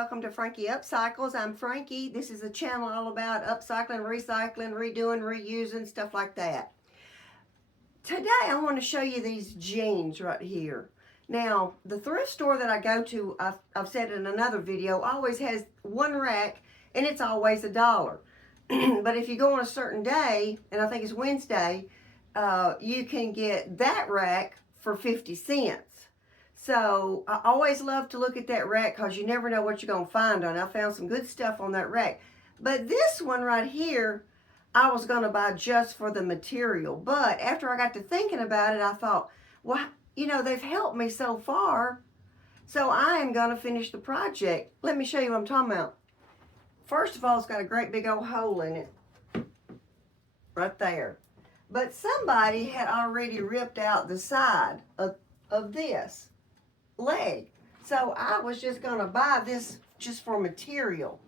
welcome to Frankie Upcycles. I'm Frankie. This is a channel all about upcycling, recycling, redoing, reusing, stuff like that. Today I want to show you these jeans right here. Now, the thrift store that I go to, I've said in another video, always has one rack and it's always $1. But if you go on a certain day, and I think it's Wednesday, you can get that rack for 50 cents. So I always love to look at that rack because you never know what you're going to find on it. I found some good stuff on that rack. But this one right here, I was going to buy just for the material. But after I got to thinking about it, I thought, well, you know, they've helped me so far. So I am going to finish the project. Let me show you what I'm talking about. First of all, it's got a great big old hole in it. Right there. But somebody had already ripped out the side of this leg. So I was just going to buy this just for material.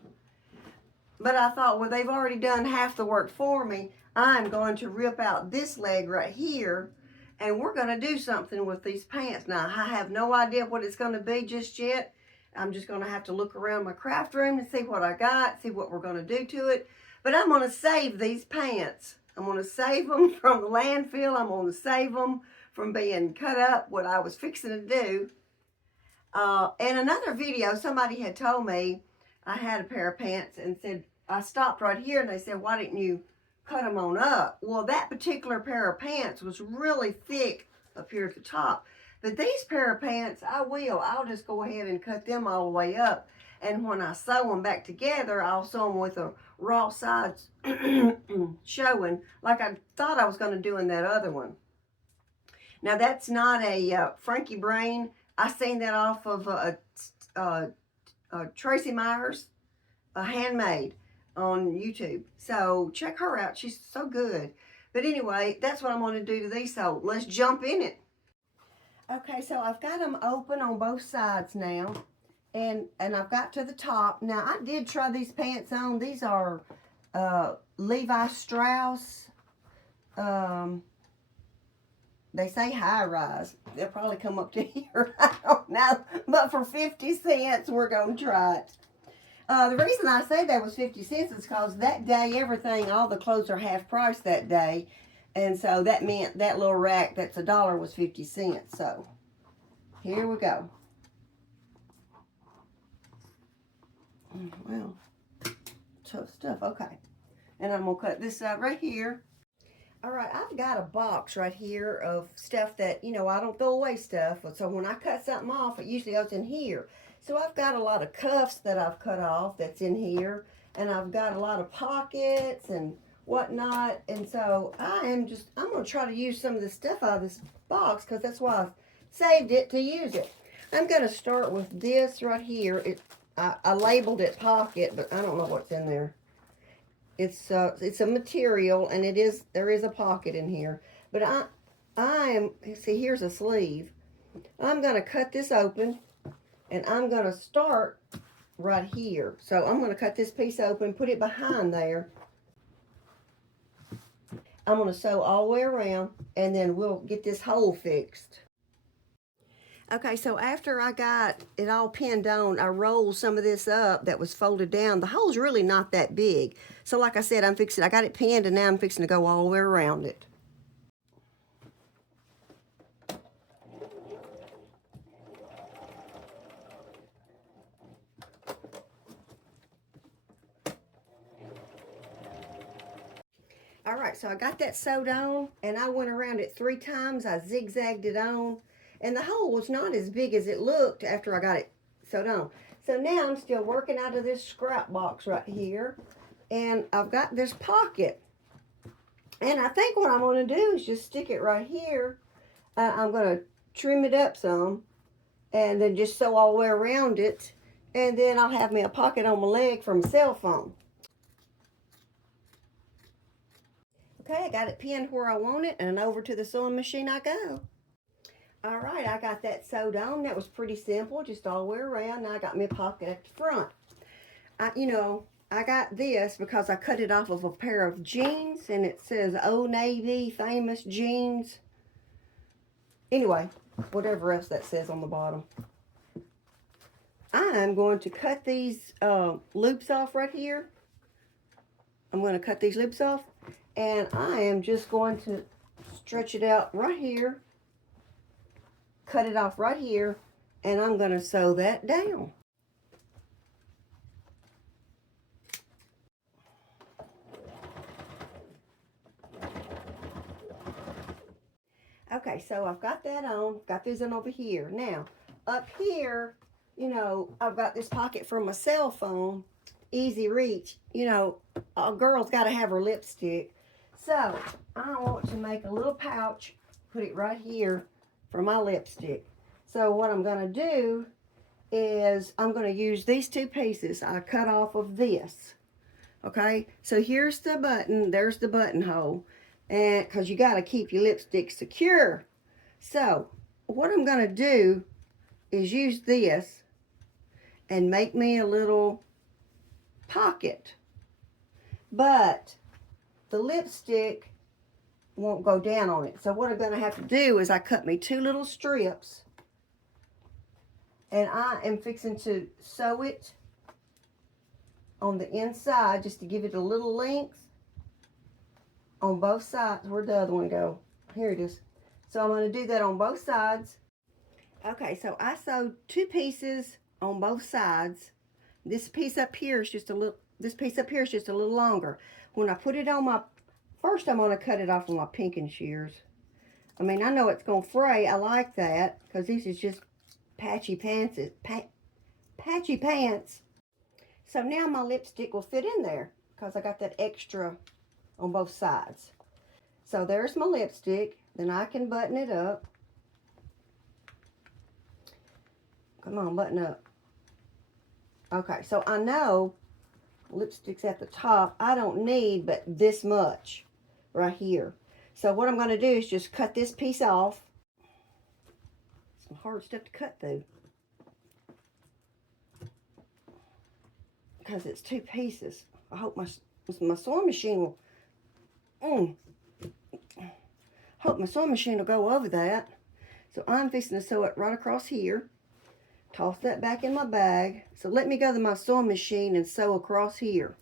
But I thought, well, they've already done half the work for me. I'm going to rip out this leg right here, and we're going to do something with these pants. Now, I have no idea what it's going to be just yet. I'm just going to have to look around my craft room and see what I got, see what we're going to do to it. But I'm going to save these pants. I'm going to save them from the landfill. I'm going to save them from being cut up, what I was fixing to do. In another video, somebody had told me I had a pair of pants and said, I stopped right here and they said, why didn't you cut them on up? Well, that particular pair of pants was really thick up here at the top. But these pair of pants, I'll just go ahead and cut them all the way up. And when I sew them back together, I'll sew them with a raw sides showing, like I thought I was going to do in that other one. Now, that's not a Frankie Brain. I seen that off of Tracy Myers, Handmade on YouTube. So check her out. She's so good. But anyway, that's what I'm going to do to these. So let's jump in it. Okay, so I've got them open on both sides now. And I've got to the top. Now, I did try these pants on. These are Levi Strauss. They say high rise. They'll probably come up to here. I don't know. But for 50 cents, we're going to try it. The reason I say that was 50 cents is because that day, all the clothes are half price that day. And so that meant that little rack that's $1 was 50 cents. So here we go. Well, tough stuff. Okay. And I'm going to cut this side right here. All right, I've got a box right here of stuff that, you know, I don't throw away stuff. So when I cut something off, it usually goes in here. So I've got a lot of cuffs that I've cut off that's in here. And I've got a lot of pockets and whatnot. And so I'm going to try to use some of the stuff out of this box because that's why I saved it to use it. I'm going to start with this right here. I labeled it pocket, but I don't know what's in there. It's a material, and there is a pocket in here. But see, here's a sleeve. I'm going to cut this open, and I'm going to start right here. So I'm going to cut this piece open, put it behind there. I'm going to sew all the way around, and then we'll get this hole fixed. Okay, so after I got it all pinned on, I rolled some of this up that was folded down. The hole's really not that big. So like I said, I got it pinned and now I'm fixing to go all the way around it. All right, so I got that sewed on and I went around it 3 times. I zigzagged it on. And the hole was not as big as it looked after I got it sewed on. So now I'm still working out of this scrap box right here. And I've got this pocket. And I think what I'm going to do is just stick it right here. I'm going to trim it up some. And then just sew all the way around it. And then I'll have me a pocket on my leg for my cell phone. Okay, I got it pinned where I want it. And over to the sewing machine I go. All right, I got that sewed on. That was pretty simple, just all the way around. Now I got me a pocket at the front. I got this because I cut it off of a pair of jeans, and it says Old Navy Famous Jeans. Anyway, whatever else that says on the bottom. I'm going to cut these loops off right here. I'm going to cut these loops off, and I am just going to stretch it out right here, cut it off right here, and I'm going to sew that down. Okay, so I've got that on, got these on over here. Now, up here, you know, I've got this pocket for my cell phone, easy reach. You know, a girl's got to have her lipstick. So, I want to make a little pouch, put it right here for my lipstick. So, what I'm going to do is I'm going to use these two pieces I cut off of this. Okay, so here's the button, there's the buttonhole. And because you got to keep your lipstick secure. So what I'm going to do is use this and make me a little pocket. But the lipstick won't go down on it. So what I'm going to have to do is I cut me two little strips. And I am fixing to sew it on the inside just to give it a little length. On both sides. Where'd the other one go? Here it is. So I'm going to do that on both sides. Okay, so I sewed two pieces on both sides. This piece up here is just a little longer. When I put it on my, first I'm going to cut it off with my pinking shears. I mean, I know it's going to fray. I like that because this is just patchy pants. Patchy pants. So now my lipstick will fit in there because I got that extra on both sides. So there's my lipstick. Then I can button it up. Come on, button up. Okay, so I know lipstick's at the top. I don't need but this much right here. So what I'm going to do is just cut this piece off. Some hard stuff to cut through, because it's two pieces. I hope my sewing machine will hope my sewing machine will go over that. So I'm fixing to sew it right across here. Toss that back in my bag. So let me go to my sewing machine and sew across here.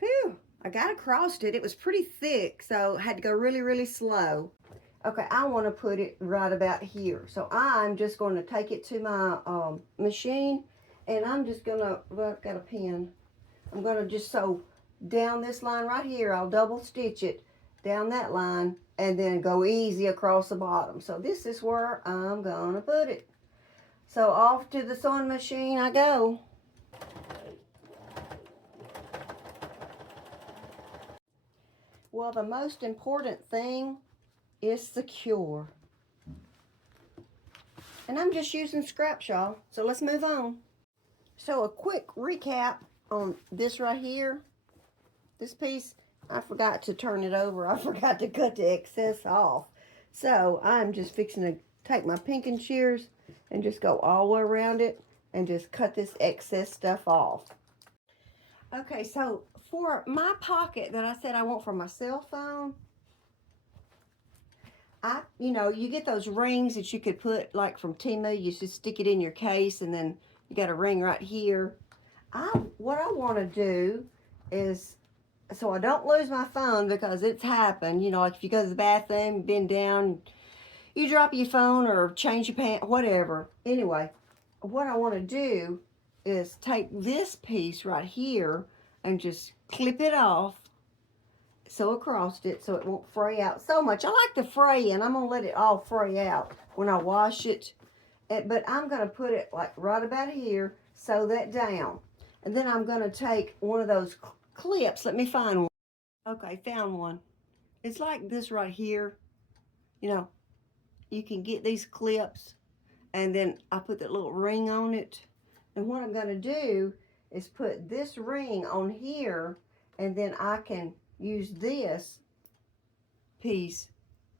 Whew, I got across it. It was pretty thick, so I had to go really, really slow. Okay, I want to put it right about here. So I'm just going to take it to my machine, and I'm just going to, well, I've got a pen. I'm going to just sew down this line right here. I'll double stitch it down that line and then go easy across the bottom. So this is where I'm gonna put it. So off to the sewing machine I go. Well, the most important thing is secure. And I'm just using scrap shawl, so let's move on. So a quick recap on this right here. This piece, I forgot to turn it over. I forgot to cut the excess off. So I'm just fixing to take my pinking shears and just go all the way around it and just cut this excess stuff off. Okay, so for my pocket that I said I want for my cell phone, you get those rings that you could put like from Temu. You just stick it in your case and then you got a ring right here. What I want to do is, so I don't lose my phone, because it's happened, like if you go to the bathroom, bend down, you drop your phone or change your pants, whatever. Anyway, what I want to do is take this piece right here and just clip it off, sew across it so it won't fray out so much. I like the fray, and I'm going to let it all fray out when I wash it. But I'm going to put it like right about here, sew that down. And then I'm going to take one of those clips. Let me find one. Okay, found one. It's like this right here. You can get these clips, and then I put that little ring on it. And what I'm going to do is put this ring on here, and then I can use this piece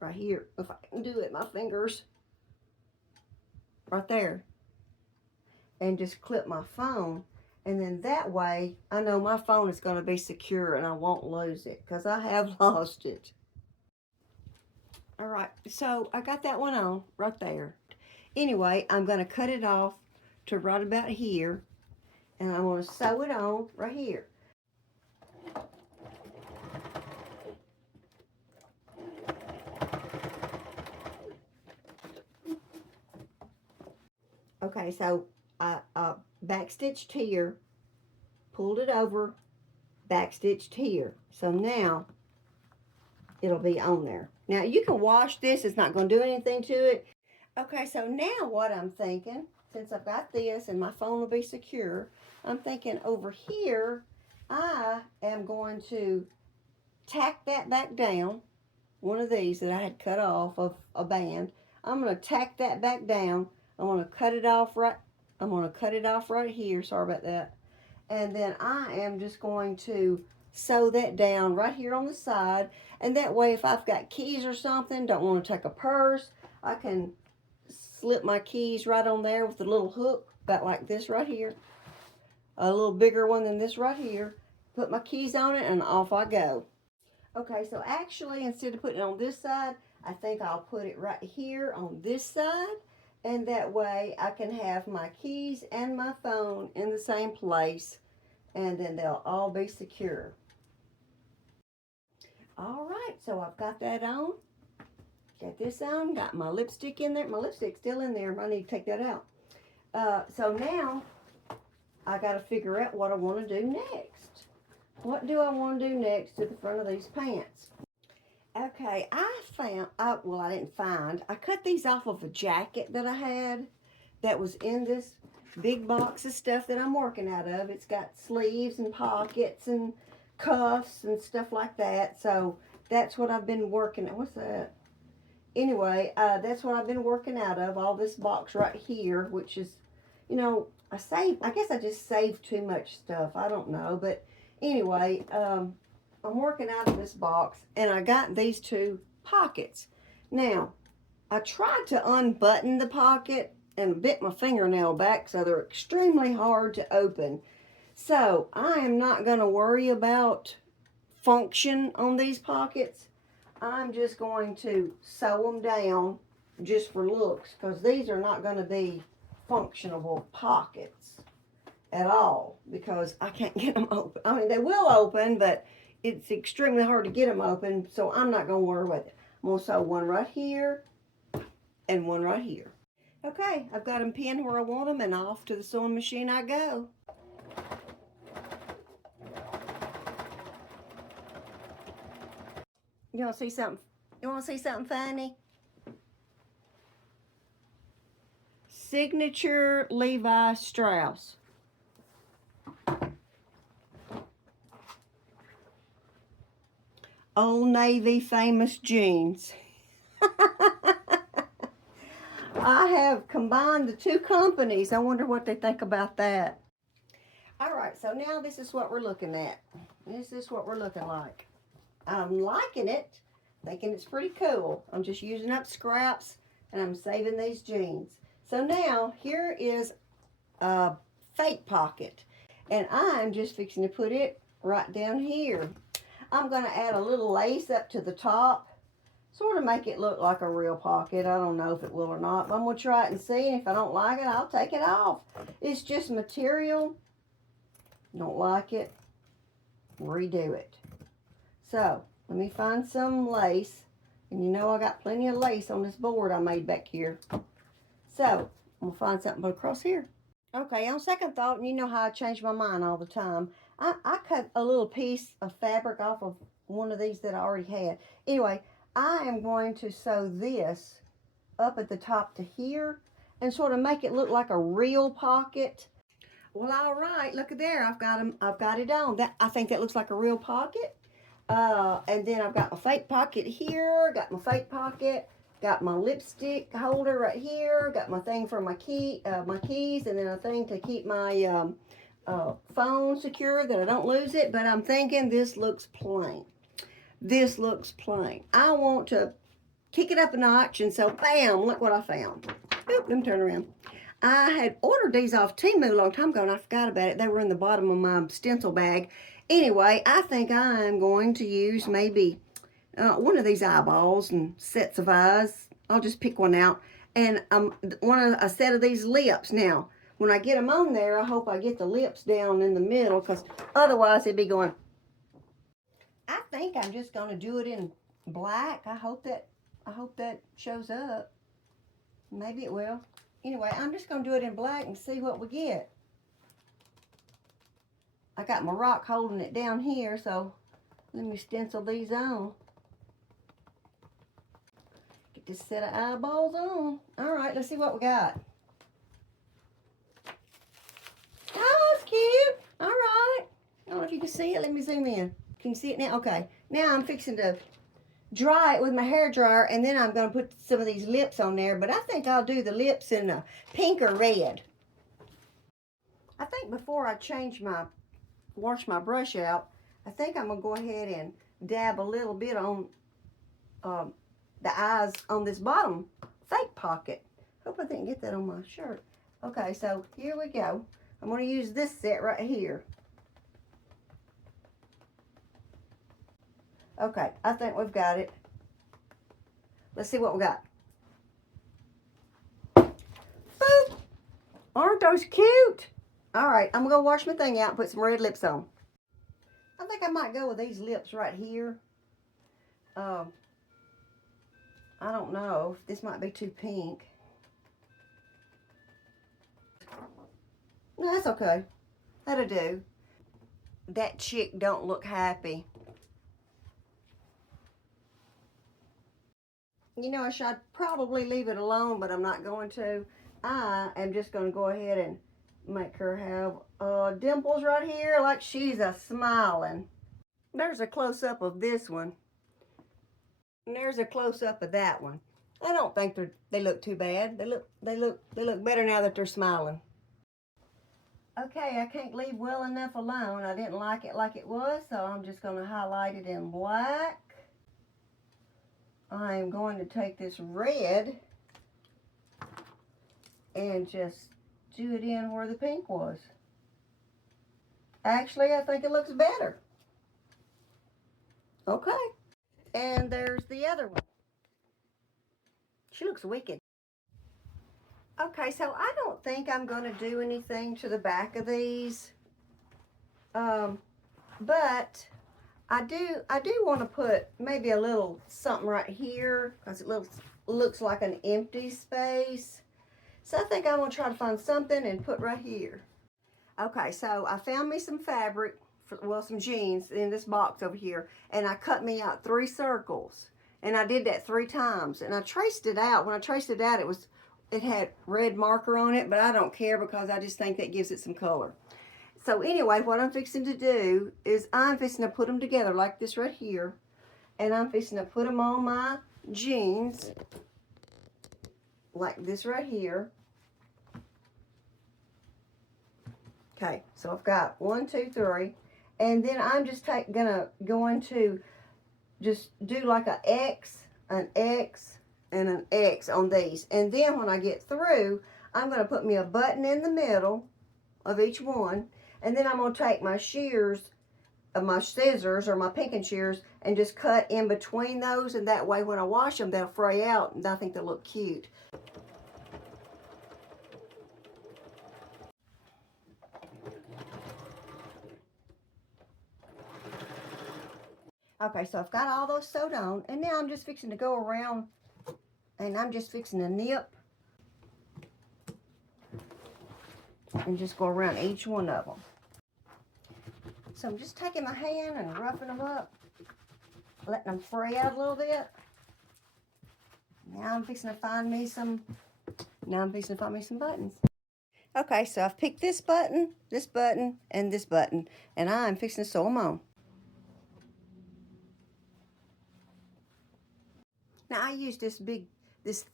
right here, if I can do it, my fingers, right there, and just clip my phone. And then that way, I know my phone is going to be secure and I won't lose it, because I have lost it. All right, so I got that one on right there. Anyway, I'm going to cut it off to right about here, and I'm going to sew it on right here. Okay, so I backstitched here, pulled it over, backstitched here. So now it'll be on there. Now you can wash this, it's not going to do anything to it. Okay, so now what I'm thinking, since I've got this and my phone will be secure, I'm thinking over here, I am going to tack that back down, one of these that I had cut off of a band. I'm going to tack that back down. I'm going to cut it off right here. Sorry about that. And then I am just going to sew that down right here on the side. And that way, if I've got keys or something, don't want to take a purse, I can slip my keys right on there with a little hook, about like this right here. A little bigger one than this right here. Put my keys on it and off I go. Okay, so actually, instead of putting it on this side, I think I'll put it right here on this side. And that way I can have my keys and my phone in the same place, and then they'll all be secure. All right, so I've got that on. Got this on, got my lipstick in there. My lipstick's still in there, I need to take that out. So now I got to figure out what I want to do next. What do I want to do next to the front of these pants? Okay, I cut these off of a jacket that I had that was in this big box of stuff that I'm working out of. It's got sleeves and pockets and cuffs and stuff like that. So that's what I've been working at. What's that? Anyway, that's what I've been working out of, all this box right here, which is, you know, I guess I just saved too much stuff. I don't know, but anyway, I'm working out of this box, and I got these two pockets. Now, I tried to unbutton the pocket and bit my fingernail back, so they're extremely hard to open. So, I am not going to worry about function on these pockets. I'm just going to sew them down just for looks, because these are not going to be functional pockets at all, because I can't get them open. I mean, they will open, but it's extremely hard to get them open, so I'm not going to worry with it. I'm going to sew one right here and one right here. Okay, I've got them pinned where I want them, and off to the sewing machine I go. You want to see something? You want to see something funny? Signature Levi Strauss. Old Navy famous jeans. I have combined the two companies. I wonder what they think about that. All right, so now this is what we're looking at. This is what we're looking like. I'm liking it, thinking it's pretty cool. I'm just using up scraps, and I'm saving these jeans. So now, here is a fake pocket, and I'm just fixing to put it right down here. I'm going to add a little lace up to the top, sort of make it look like a real pocket. I don't know if it will or not, but I'm going to try it and see. If I don't like it, I'll take it off. It's just material. Don't like it, redo it. So, let me find some lace. And you know I got plenty of lace on this board I made back here. So, I'm going to find something across here. Okay, on second thought, and you know how I change my mind all the time, I cut a little piece of fabric off of one of these that I already had. Anyway, I am going to sew this up at the top to here and sort of make it look like a real pocket. Well, all right, look at there. I've got it on. I think that looks like a real pocket. And then I've got my fake pocket here, got my fake pocket, got my lipstick holder right here, got my thing for my keys, and then a thing to keep my phone secure that I don't lose it. But I'm thinking this looks plain. This looks plain. I want to kick it up a notch, and so bam, look what I found. Oop, let me turn around. I had ordered these off Temu a long time ago, and I forgot about it. They were in the bottom of my stencil bag. Anyway, I think I'm going to use maybe one of these eyeballs and sets of eyes. I'll just pick one out. And a set of these lips. Now, when I get them on there, I hope I get the lips down in the middle, because otherwise it'd be going. I think I'm just going to do it in black. I hope that shows up. Maybe it will. Anyway, I'm just going to do it in black and see what we get. I got my rock holding it down here, so let me stencil these on. Get this set of eyeballs on. All right, let's see what we got. Oh, it's cute. All right. I don't know if you can see it. Let me zoom in. Can you see it now? Okay. Now I'm fixing to dry it with my hair dryer, and then I'm going to put some of these lips on there, but I think I'll do the lips in a pink or red. I think before I wash my brush out, I think I'm going to go ahead and dab a little bit on the eyes on this bottom fake pocket. Hope I didn't get that on my shirt. Okay, so here we go. I'm going to use this set right here. Okay, I think we've got it. Let's see what we got. Boop! Aren't those cute? All right, I'm going to go wash my thing out and put some red lips on. I think I might go with these lips right here. I don't know. This might be too pink. No, that's okay. That'll do. That chick don't look happy. You know, I should probably leave it alone, but I'm not going to. I am just going to go ahead and make her have dimples right here like she's a smiling. There's a close-up of this one. And there's a close-up of that one. I don't think they look too bad. They look better now that they're smiling. Okay, I can't leave well enough alone. I didn't like it was, so I'm just going to highlight it in black. I'm going to take this red and just do it in where the pink was. Actually, I think it looks better. Okay. And there's the other one. She looks wicked. Okay, so I don't think I'm going to do anything to the back of these. But I do want to put maybe a little something right here, because it looks like an empty space. So I think I'm going to try to find something and put right here. Okay, so I found me some fabric, some jeans in this box over here, and I cut me out 3 circles. And I did that 3 times, and I traced it out. When I traced it out, it had red marker on it, but I don't care because I just think that gives it some color. So anyway, what I'm fixing to do is I'm fixing to put them together like this right here. And I'm fixing to put them on my jeans like this right here. Okay, so I've got 1, 2, 3. And then I'm just going to just do like an X, and an X on these. And then when I get through, I'm going to put me a button in the middle of each one. And then I'm going to take my shears, my scissors or my pinking shears, and just cut in between those. And that way when I wash them, they'll fray out, and I think they'll look cute. Okay, so I've got all those sewed on, and now I'm just fixing to go around, and I'm just fixing to nip and just go around each one of them. So I'm just taking my hand and roughing them up, letting them fray out a little bit. Now I'm fixing to find me some buttons. Okay, so I've picked this button, and this button, and I'm fixing to sew them on. Now I use this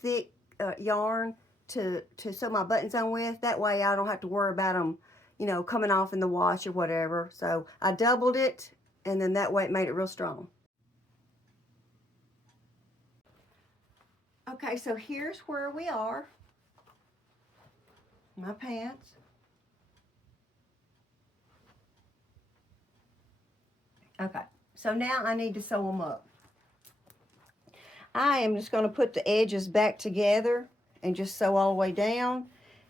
thick yarn to sew my buttons on with. That way I don't have to worry about them, you know, coming off in the wash or whatever. So I doubled it, and then that way it made it real strong. Okay, so here's where we are. My pants. Okay, so now I need to sew them up. I am just going to put the edges back together and just sew all the way down.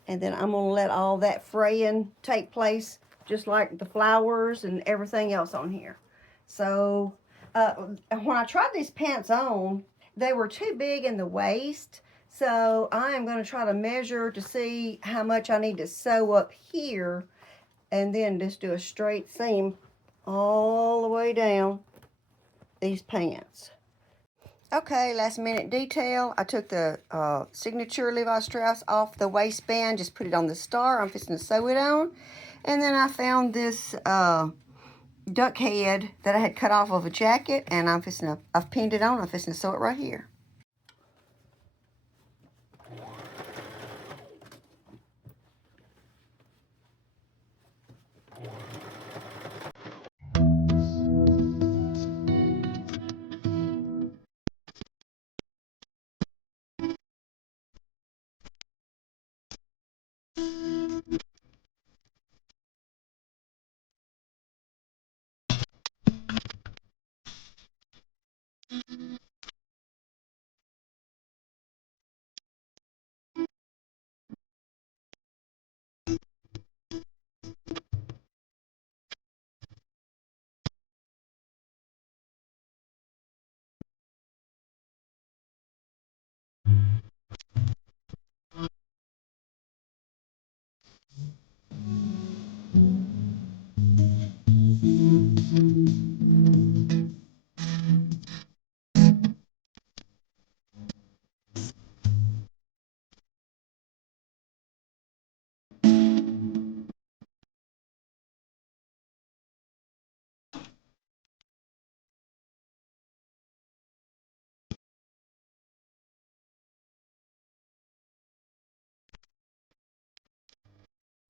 And then I'm going to let all that fraying take place, just like the flowers and everything else on here. So when I tried these pants on, they were too big in the waist. So I am going to try to measure to see how much I need to sew up here, and then just do a straight seam all the way down these pants. Okay, last minute detail. I took the signature Levi Strauss off the waistband, just put it on the star. I'm fixing to sew it on. And then I found this duck head that I had cut off of a jacket, and I've pinned it on. I'm fixing to sew it right here.